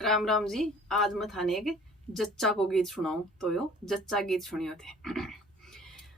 राम राम जी। आज मैं थाने एक जच्चा को गीत सुनाऊं तो यो जच्चा गीत सुनियो थे।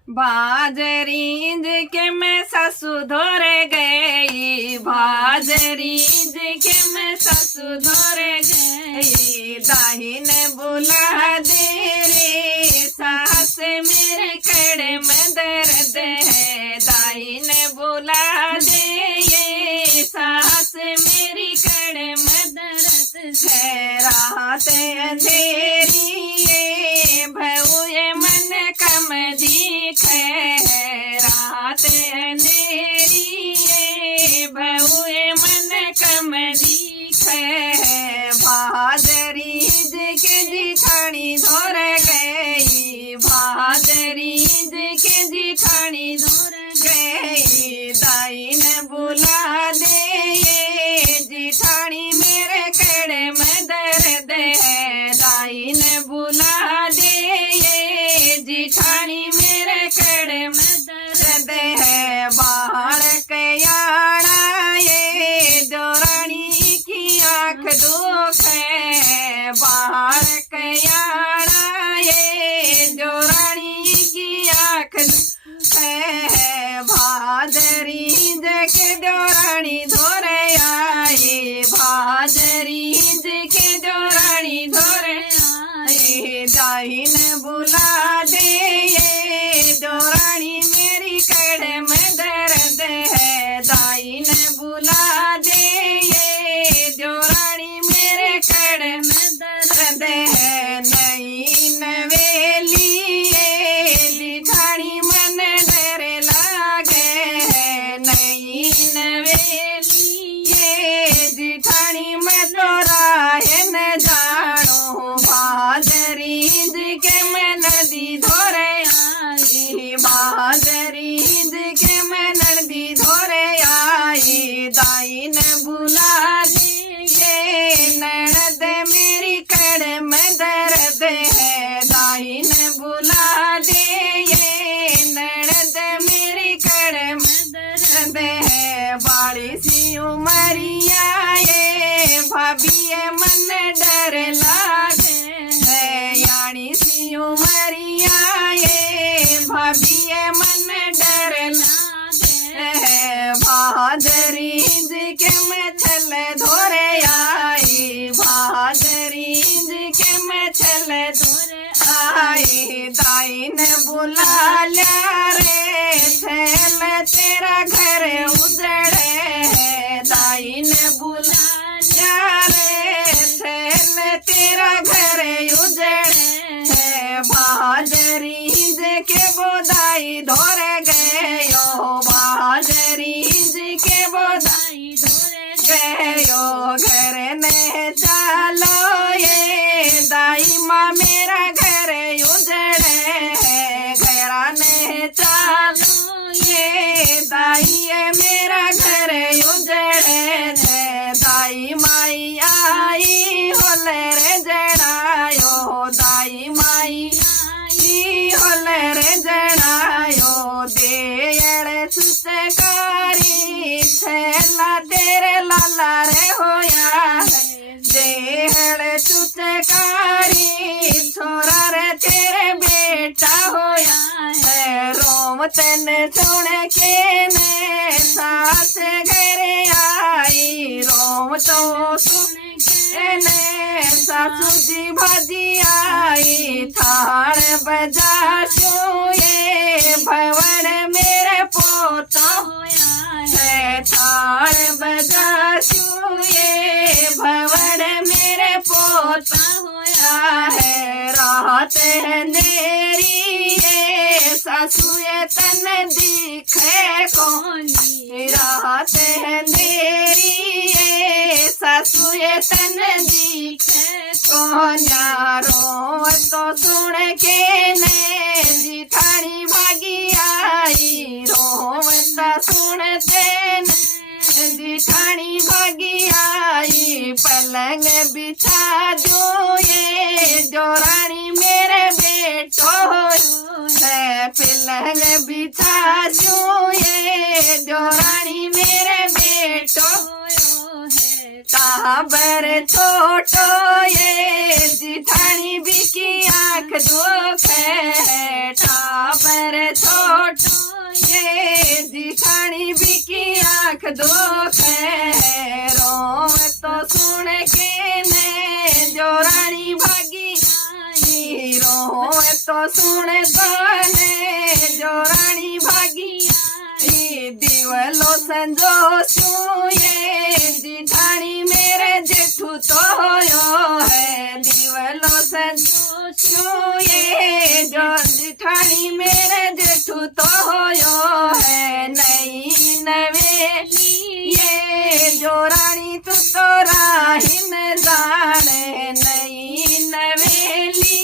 बाजरीज के मैं ससु धोरे गई, बाजरीज के मैं ससु धोरे गई, दाहिन बुला दे रे सास मेरे कड़े में दर्द है, दाहिन बुला दे ये सास मेरी कड़े में दर्द है, रात अंधेरी ये भऊ ये मन कम दिखे, रात अंधेरी ये भऊ ये मन कम दिखे, भादरीज के जिठानी धोर गई, भादरीज के जिठानी धोर गई, दाइन बुला दे ये जिठानी मेरे कड़े में दर्द है, दाइन बुला दे ये जिठानी मेरे कड़े में दर्द है, बाहर कयाड़ा ये दौरानी की आँख दुख है, बाहर कयाड़ा ये दौरानी की आँख दुख है, भादरीज के दौरानी धोरे आई, भादरीज के दौरानी धोरे आई, दाहिन बुला दे ये दौरानी मेरी कड़े में दर्द है, दाहिन बुला दे ये दौरानी मेरे कड़े में दर्द है, नई नवेली ये जिठानी मन डर लागे है, नई नवेली ये जिठानी में दोराहे न जानो, भादरीज के मैं नदी धोरे आई, भादरीज के मैं नदी धोरे आई, दाइन बुला दे ये ननद मेरी कड़ में दर्द है, दाइन बुला दे ये ननद मेरी कड़ में दर्द है, बाड़ी सी उमरिया ये भाभी मन डर लागे है, यानी सी उमरिया ये भाभी मन डर लागे है, भादरीज के मैं छल धोरे आई, भादरीज के मैं छल धोरे आई, दाइन बुला लिया रे छल तेरा घर उजड़े है, दाइन बुला लिया रे छल तेरा घर उजड़े है, भादरीज के बोदाई धोरे गयो, भादरीज के बोदाई धोरे गयो, घर ने चालो ये दाई माँ मेरा घर उजड़े है, घरा ने चालो ये दाई मेरा घर उजड़े है, दाई माई आई होले रे जड़ायो, दाई माई आई होले रे जड़ायो, देड़ सुचकारी छेला तेरे लाला रे होया है, देड़ सुचकारी छोरा रे तेरे बेटा होया है, रोम तन सुन के ने सास घर आई, रोम तो सुन के ने सासू जी भाजी आई, थाड़ बजा ये भवन मेरे पोता होया है, थाड़ बजा ये भवन मेरे पोता होया है, रात अंधेरी ये सासू ये तन दिखे कोनी, रात अंधेरी ये सासू ये तन दिखे कोन्या, रो तो सुन के ने जिठानी भागी आई, रोवता सुनते ने जिठानी भागी आई, पलंग बिछा दो ये दौरानी मेरे बेटो है, पलंग बिछा दो ये दौरानी मेरे बेटो है, टाबर छोटो ये जिठानी बिकी आँख दुखे, टाबर छोटो ये जिठानी बिकी आँख दुखे, रोवे तो सुन के ने जो रानी भागी आई, रोवे तो सुन ने जो रानी भागी आई, दिवलो संजो सू ये जिठानी मेरे जेठू तो होयो है, दिवलो संजो सू ये जो जिठानी मेरे जेठू तो होयो है, नई नवेली ये जो रानी तू तो राहिन जाने, नई नवेली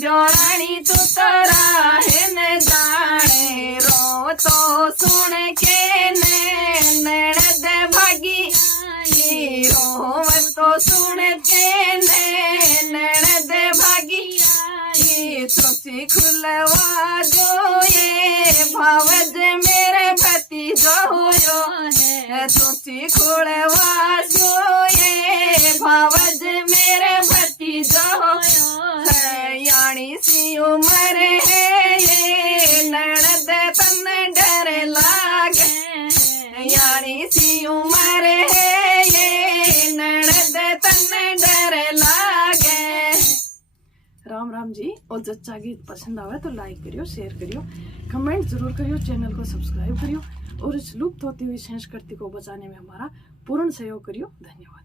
जो रानी तू तो राहिन जाने, रो तो सुन के नैणद भागी आई, रोव तो सुन के नैणद भागी आई, तुसी खुलवा जो ये भावज मेरे भतीजो होयो है, तुसी खुलवा जो ये भावज मेरे भतीजो होयो है, यानी सी उम्र है ये ननद तन डर लागे, यानी सी उम्र है ये ननद तन डर लागे। राम राम जी। और जच्चा गीत पसंद आवे तो लाइक करियो, शेयर करियो, कमेंट जरूर करियो, चैनल को सब्सक्राइब करियो और इस लुप्त होती हुई संस्कृति को बचाने में हमारा पूर्ण सहयोग करियो। धन्यवाद।